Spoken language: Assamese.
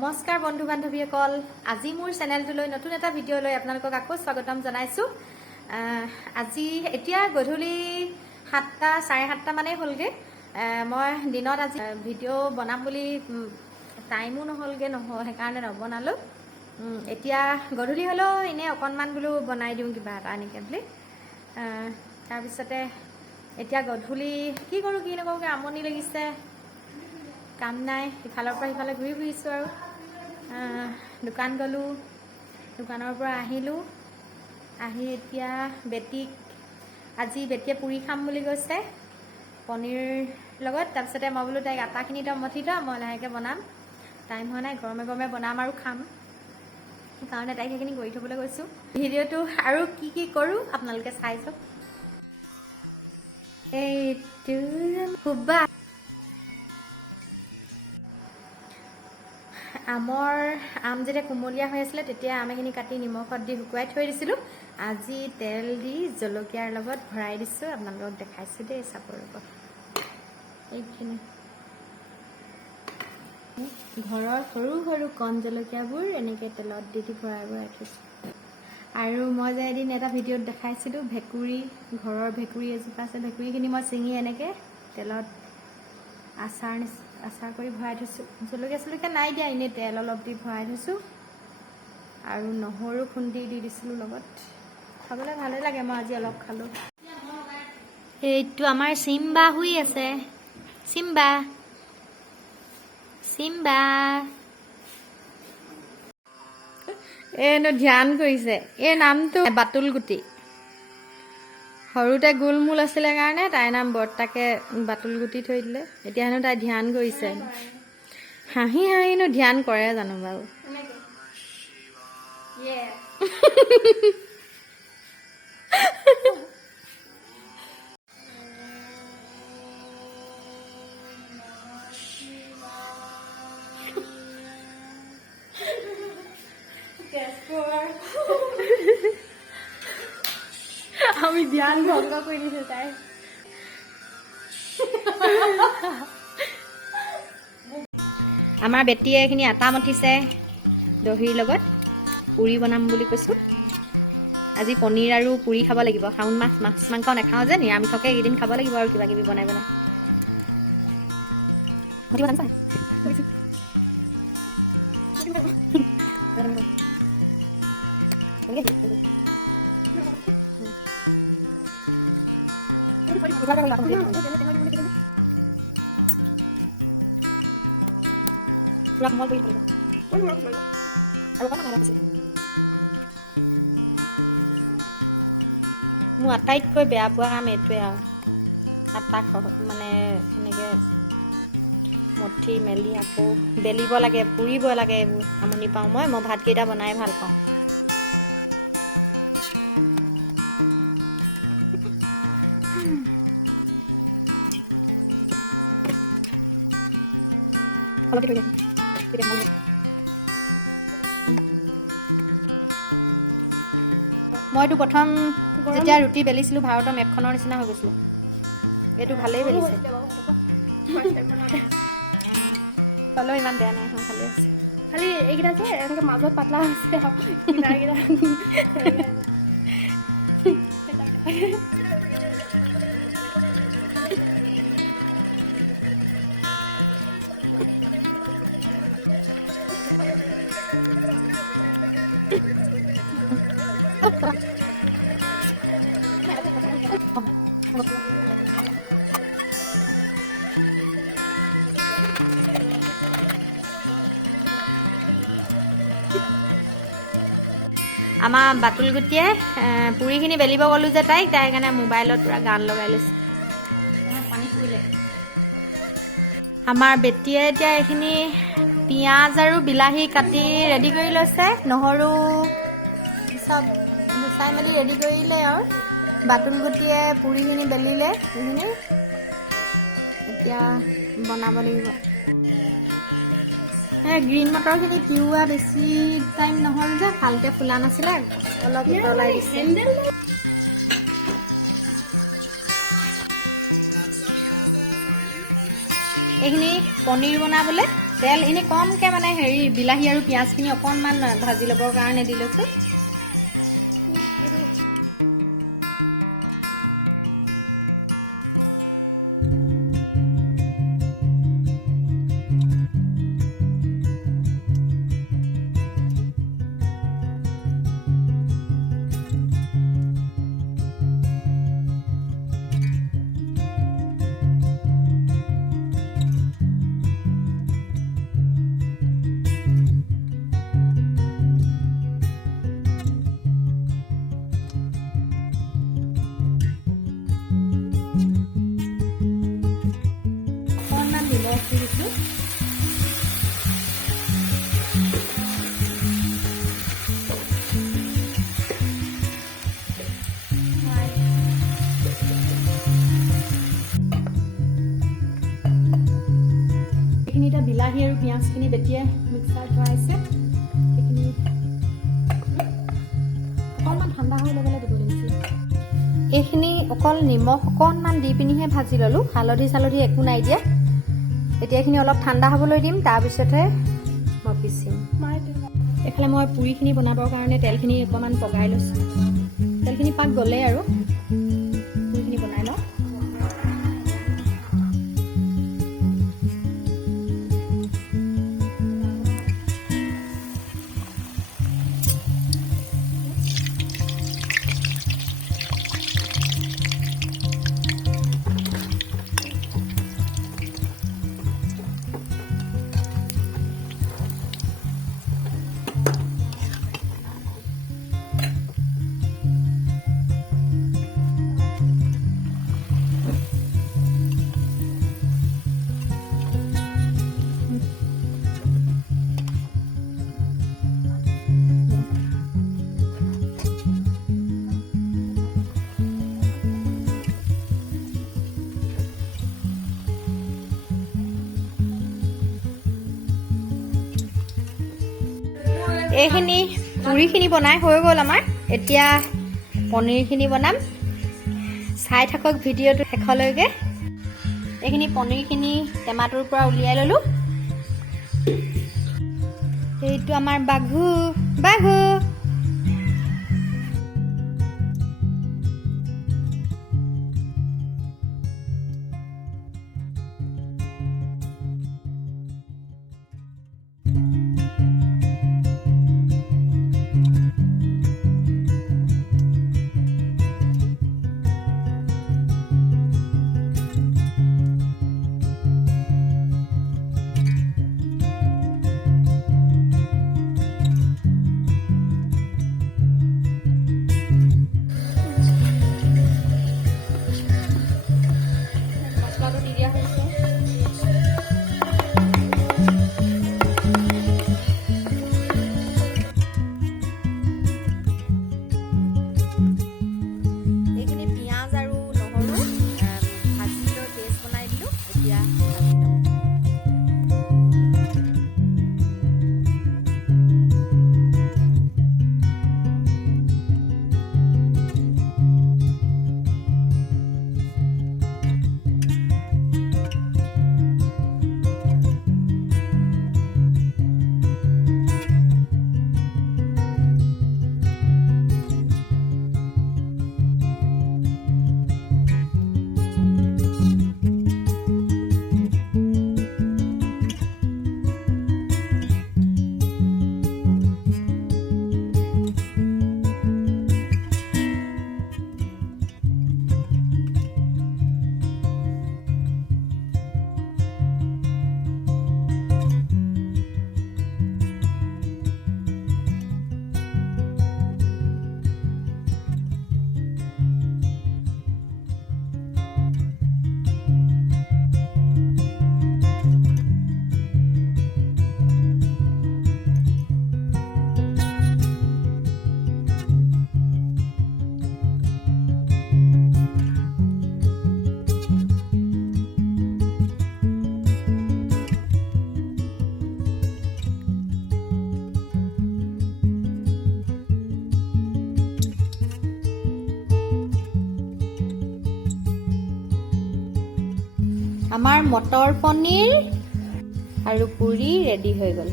নমস্কাৰ বন্ধু বান্ধৱীসকল, আজি মোৰ চেনেলটোলৈ নতুন এটা ভিডিঅ' লৈ আপোনালোকক আকৌ স্বাগতম জনাইছোঁ। আজি এতিয়া গধূলি 7টা 7:30 মানেই হ'লগৈ। মই দিনত আজি ভিডিঅ' বনাম বুলি টাইমো নহ'লগৈ, সেইকাৰণে নবনালোঁ। এতিয়া গধূলি হ'লেও এনেই অকণমান বোলো বনাই দিওঁ কিবা এটা এনেকৈ বুলি। তাৰপিছতে এতিয়া গধূলি কি কৰোঁ কি নকৰোঁকৈ আমনি লাগিছে, কাম নাই, ইফালৰ পৰা সিফালে ঘূৰি ফুৰিছোঁ আৰু। দোকান গ'লোঁ, দোকানৰ পৰা আহিলোঁ, আহি এতিয়া আজি বেটিয়ে পুৰি খাম বুলি কৈছে পনীৰ লগত। তাৰপিছতে মই বোলো তাইক আটাখিনি তই মঠি থ, মই লাহেকৈ বনাম, টাইম হোৱা নাই, গৰমে গৰমে বনাম আৰু খাম, সেইকাৰণে তাইক সেইখিনি কৰি থ'বলৈ কৈছোঁ। ভিডিঅ'টো আৰু কি কি কৰোঁ আপোনালোকে চাই চাওক। এইটো খুবা আম যেতিয়া কুমলীয়া হৈ আছিলে তেতিয়া আমখিনি কাটি নিমখত দি শুকুৱাই থৈ দিছিলোঁ। আজি তেল দি জলকীয়াৰ লগত ভৰাই দিছোঁ, আপোনালোকক দেখাইছোঁ দেই, চাব ৰ'ব। এইখিনি ঘৰৰ সৰু সৰু কণ জলকীয়াবোৰ এনেকৈ তেলত দি ভৰাই থৈছোঁ। আৰু মই যে এদিন এটা ভিডিঅ'ত দেখাইছিলোঁ ঘৰৰ ভেকুৰী এজোপা আছে, ভেকুৰীখিনি মই ছিঙি এনেকৈ তেলত আচাৰ কৰি ভৰাই থৈছোঁ। জলকীয়া নাই দিয়া, এনেই তেল অলপ দি ভৰাই থৈছোঁ আৰু নহৰু খুন্দি দি দিছিলোঁ লগত, খাবলৈ ভালেই লাগে। মই আজি অলপ খালোঁ। এইটো আমাৰ চিম্বা শুই আছে, চিম্বা এনো ধ্যান কৰিছে। এই নামটো বাতুল গুটি, সৰুতে গোলমোল আছিলে কাৰণে তাইৰ নাম বৰ্তাকে বাতুল গুটি থৈ দিলে। এতিয়া হেনো তাই ধ্যান কৰিছে। হাঁহি হাঁহিনো ধ্যান কৰে জানো বাৰু? আমি ধ্যান ভংগ কৰি দিছোঁ তাই। আমাৰ বেটিয়ে এইখিনি আটা মঠিছে দহিৰ লগত, পুৰি বনাম বুলি কৈছোঁ। আজি পনীৰ আৰু পুৰি খাব লাগিব। শাওণ মাছ মাংস নাখাওঁ যে, নিৰামিষকে এইকেইদিন খাব লাগিব আৰু কিবা কিবি বনাই মোৰ আটাইতকৈ বেয়া পোৱা কাম এইটোৱে আৰু, আটা মানে এনেকৈ মঠি মেলি আকৌ বেলিব লাগে, পুৰিব লাগে, এইবোৰ আমনি পাওঁ মই ভাতকেইটা বনাই ভাল পাওঁ। মইতো প্ৰথম যেতিয়া ৰুটি বেলিছিলোঁ ভাৰতৰ মেপখনৰ নিচিনা হৈ গৈছিলোঁ। এইটো ভালেই বেলিছে, হ'লেও ইমান বেয়া নাই, ভালেই আছে। খালি এইকেইটা যে এনেকৈ মাজত পাতলা আছে। আমাৰ বাতুল গুটিয়ে পুৰিখিনি বেলিব গ'লোঁ যে তাই সেইকাৰণে মোবাইলত পূৰা গান লগাই লৈছে। আমাৰ বেটিয়ে এতিয়া এইখিনি পিঁয়াজ আৰু বিলাহী কাটি ৰেডি কৰি লৈছে, নহৰু চব গুচাই মেলি ৰেডি কৰিলে আৰু বাতুল গুটিয়ে পুৰিখিনি বেলিলে। এইখিনি এতিয়া বনাব লাগিব। গ্ৰীণ মটৰখিনি তিওৱা বেছি টাইম নহ'ল যে, ভালকৈ ফুলা নাছিলে, অলপ উতলাই দিছে। এইখিনি পনীৰ বনাবলৈ তেল এনে কমকৈ মানে হেৰি বিলাহী আৰু পিঁয়াজখিনি অকণমান ভাজি ল'বৰ কাৰণে দি লৈছোঁ। নিমখ দি দিছোঁ। এইখিনি এতিয়া বিলাহী আৰু পিঁয়াজখিনি বেটিয়ে মিক্সাৰ ভৰাইছে। সেইখিনি অকণমান ঠাণ্ডা হৈ ল'বলৈ দিব লাগিছিল। এইখিনি অকল নিমখ অকণমান দি পিনিহে ভাজি ল'লোঁ, হালধি চালধি একো নাই দিয়া। এতিয়া এইখিনি অলপ ঠাণ্ডা হ'বলৈ দিম, তাৰপিছতহে মই পিচিম। এইফালে মই পুৰিখিনি বনাবৰ কাৰণে তেলখিনি অকণমান পগাই লৈছোঁ। তেলখিনি পাক গ'লে আৰু পুৰিখিনি বনাই লওঁ। এইখিনি পুৰিখিনি বনাই হৈ গ'ল আমাৰ। এতিয়া পনীৰখিনি বনাম। চাই থাকক ভিডিঅ'টো শেষলৈকে। এইখিনি পনীৰখিনি টেমাটোৰ পৰা উলিয়াই ল'লোঁ। এইটো আমাৰ বাঘু বাঘু। আমাৰ মটৰ পনীৰ আৰু পুৰি ৰেডি হৈ গ'ল।